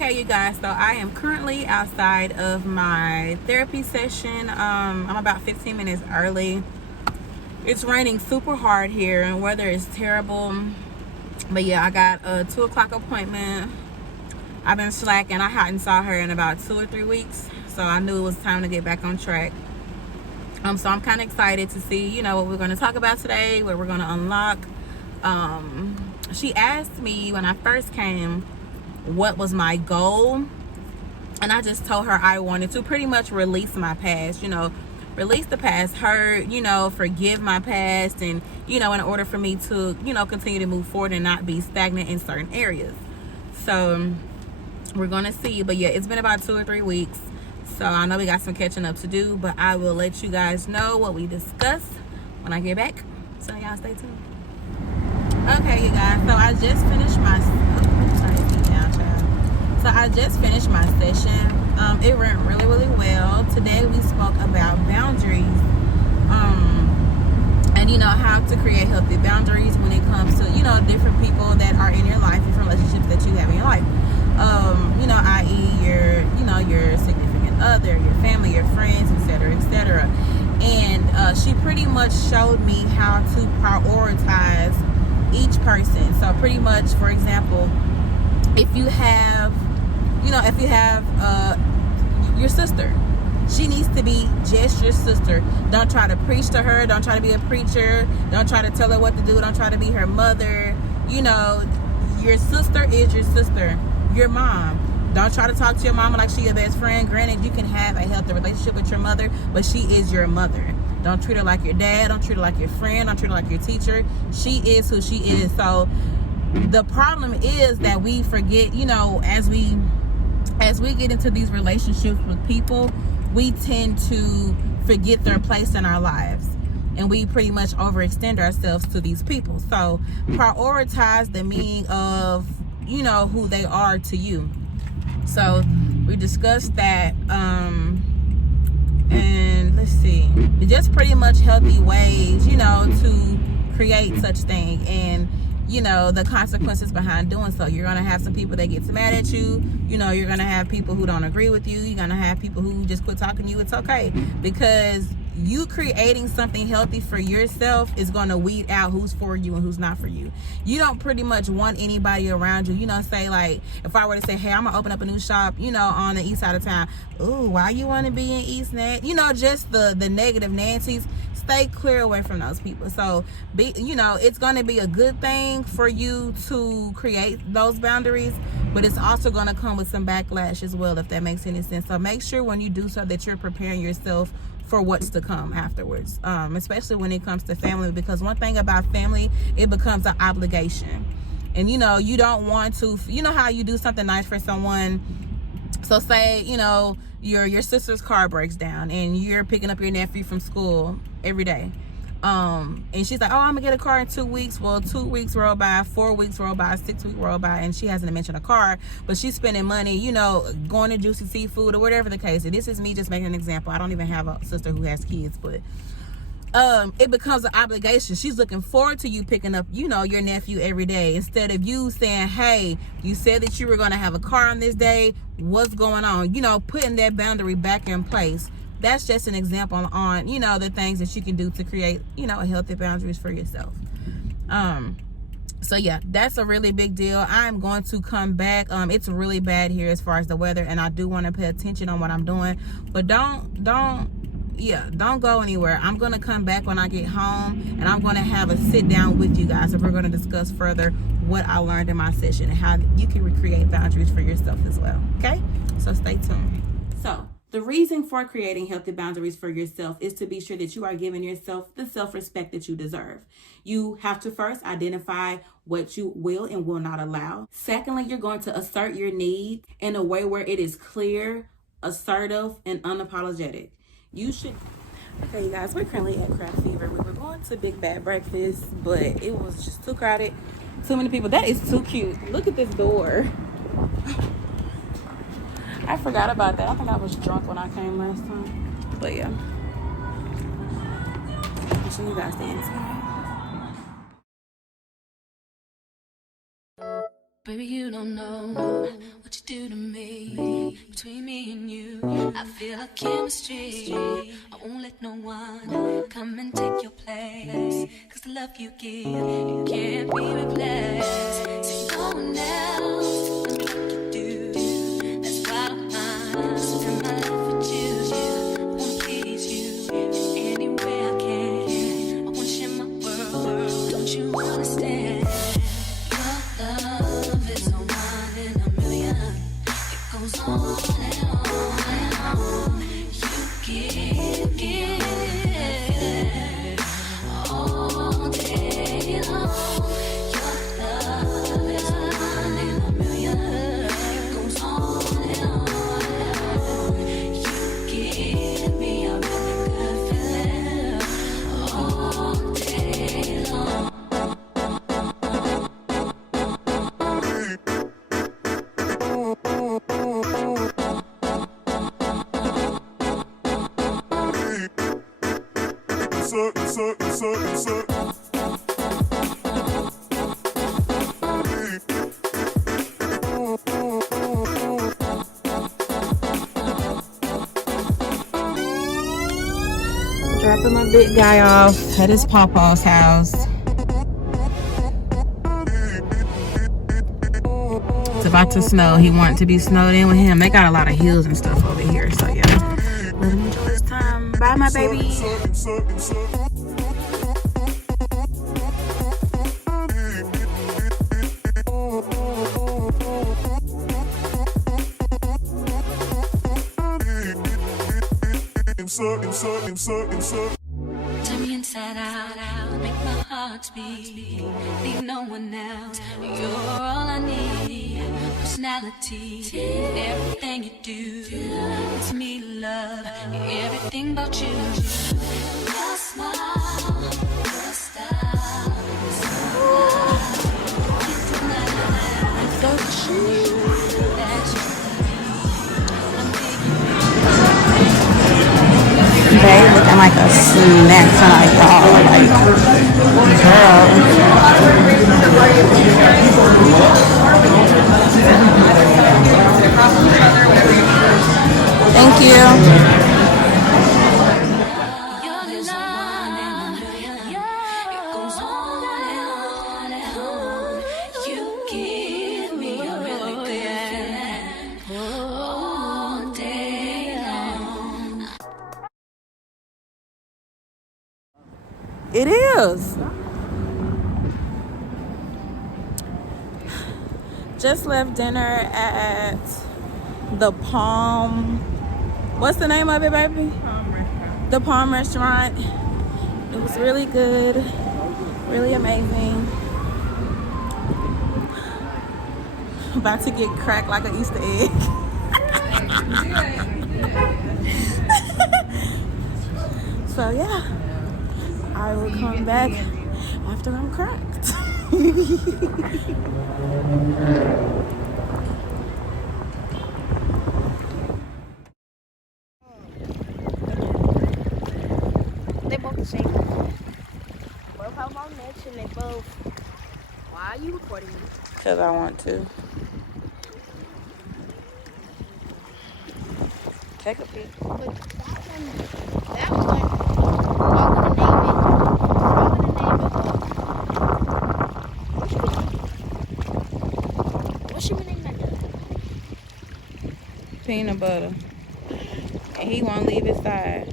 Okay, you guys, so I am currently outside of my therapy session. I'm about 15 minutes early. It's raining super hard here and weather is terrible. But yeah, I got a 2 o'clock appointment. I've been slacking. I hadn't saw her in about 2 or 3 weeks, so I knew it was time to get back on track. So I'm kind of excited to see, what we're going to talk about today, what we're going to unlock. She asked me when I first came what was my goal, and I just told her I wanted to pretty much release my past, release the past hurt, forgive my past, and in order for me to continue to move forward and not be stagnant in certain areas. So we're gonna see. But yeah, it's been about 2 or 3 weeks, so I know we got some catching up to do, but I will let you guys know what we discuss when I get back, so y'all stay tuned. Okay, you guys, so I just finished my session. It went really well. Today we spoke about boundaries, and how to create healthy boundaries when it comes to different people that are in your life, different relationships that you have in your life, i.e. your significant other, your family, your friends, etc. And she pretty much showed me how to prioritize each person. So pretty much, for example, if you have your sister, she needs to be just your sister. Don't try to preach to her. Don't try to be a preacher. Don't try to tell her what to do. Don't try to be her mother. Your sister is your sister. Your mom. Don't try to talk to your mama like she your best friend. Granted, you can have a healthy relationship with your mother, but she is your mother. Don't treat her like your dad. Don't treat her like your friend. Don't treat her like your teacher. She is who she is. So the problem is that we forget, as we get into these relationships with people, we tend to forget their place in our lives, and we pretty much overextend ourselves to these people. So prioritize the meaning of who they are to you. So we discussed that, and let's see, just pretty much healthy ways to create such thing, and the consequences behind doing so. You're going to have some people that get mad at you. You're going to have people who don't agree with you. You're going to have people who just quit talking to you. It's okay, because you creating something healthy for yourself is going to weed out who's for you and who's not for you. You don't pretty much want anybody around you, say, like, if I were to say, hey, I'm going to open up a new shop, on the east side of town. Ooh, why you want to be in East Nat? Just the negative Nancy's. Stay clear away from those people. So it's going to be a good thing for you to create those boundaries, but it's also going to come with some backlash as well, if that makes any sense. So make sure when you do so that you're preparing yourself for what's to come afterwards, especially when it comes to family, because one thing about family, it becomes an obligation. And you don't want to, how you do something nice for someone. So say your sister's car breaks down and you're picking up your nephew from school every day, and she's like, oh, I'm gonna get a car in 2 weeks. Well, 2 weeks roll by, 4 weeks roll by, 6 weeks roll by, and she hasn't mentioned a car, but she's spending money going to Juicy Seafood or whatever the case. And this is me just making an example. I don't even have a sister who has kids, but it becomes an obligation. She's looking forward to you picking up your nephew every day, instead of you saying, hey, you said that you were going to have a car on this day, what's going on? Putting that boundary back in place. That's just an example on the things that you can do to create a healthy boundaries for yourself. So yeah, that's a really big deal. I'm going to come back. It's really bad here as far as the weather, and I do want to pay attention on what I'm doing, but don't go anywhere. I'm going to come back when I get home, and I'm going to have a sit down with you guys, and we're going to discuss further what I learned in my session and how you can recreate boundaries for yourself as well. Okay, so stay tuned. So the reason for creating healthy boundaries for yourself is to be sure that you are giving yourself the self-respect that you deserve. You have to first identify what you will and will not allow. Secondly, you're going to assert your needs in a way where it is clear, assertive, and unapologetic. You should. Okay, you guys, we're currently at Craft Fever. We were going to Big Bad Breakfast, but it was just too crowded. Too many people. That is too cute. Look at this door. I forgot about that. I think I was drunk when I came last time. But yeah. I'll show you guys the inside. Baby, you don't know what you do to me. Between me and you, I feel a chemistry. I won't let no one come and take your place. Cause the love you give, it can't be replaced. See, no one else loves me like you do. That's why I don't mind spend my life with you. I wanna please you any way I can. I wanna share my world, don't you understand? Love is no one in a million. It goes on and on and on. You give all day long. Your love is no one in a million. It goes on and on and on. You give me a really good feeling all day long. Dropping my big guy off at his pawpaw's house. It's about to snow. He wanted to be snowed in with him. They got a lot of hills and stuff over here, so yeah. Let him enjoy his time. Bye, my baby. Turn me inside out, make my heart beat. Leave no one else, you're all I need. Personality, everything you do. It's me, love, everything about you. Your smile, your style, They looking like a snack tonight, y'all. Like, girl. Thank you. It is. Just left dinner at the Palm. What's the name of it, baby? Palm Restaurant. The Palm Restaurant. It was really good, really amazing. About to get cracked like an Easter egg. So yeah, I will come back after I'm cracked. They both the same. Both have long necks and they both. Why are you recording me? Because I want to. Take a peek. But that one, I'm gonna name it. What should we name that? Peanut butter. And he won't leave his side.